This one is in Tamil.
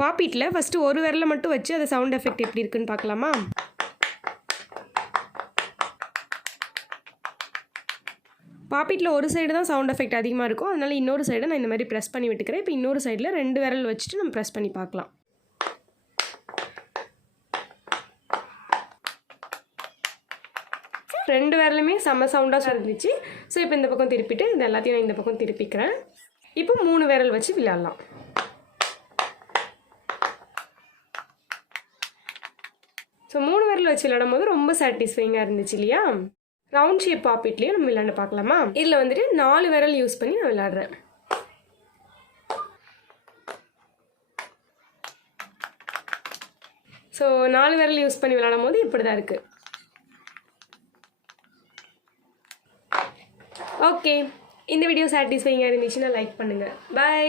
பாப்பிட்டில் ஃபஸ்ட்டு ஒரு விரலை மட்டும் வச்சு அது சவுண்ட் எஃபெக்ட் எப்படி இருக்குன்னு பார்க்கலாமா? பாப்பிட்டில் ஒரு சைடு தான் சவுண்ட் எஃபெக்ட் அதிகமாக இருக்கும், அதனால் இன்னொரு சைடை நான் இந்த மாதிரி ப்ரெஸ் பண்ணி விட்டுக்கிறேன். இப்போ இன்னொரு சைடில் 2 விரல் வச்சுட்டு நம்ம ப்ரெஸ் பண்ணி பார்க்கலாம். ரெண்டு விரலுமே செம்ம சவுண்டாக இருந்துச்சு. ஸோ இப்போ இந்த பக்கம் திருப்பிட்டு இது எல்லாத்தையும் நான் இந்த பக்கம் திருப்பிக்கிறேன். இப்போ 3 விரல் வச்சு விளையாடலாம். ஸோ 3 விரல் வச்சு விளையாடும் போது ரொம்ப சாட்டிஸ்ஃபைங்காக இருந்துச்சு இல்லையா? ரவுண்ட் ஷேப் பாப்பிட்லேயே நம்ம விளையாட பார்க்கலாமா? இதில் வந்துட்டு 4 விரல் யூஸ் பண்ணி நான் விளையாடுறேன். ஸோ 4 விரல் யூஸ் பண்ணி விளையாடும் போது இப்படி தான் இருக்குது. ஓகே, இந்த வீடியோ சாட்டிஸ்ஃபைங்காக இருந்துச்சுன்னா லைக் பண்ணுங்கள். பை.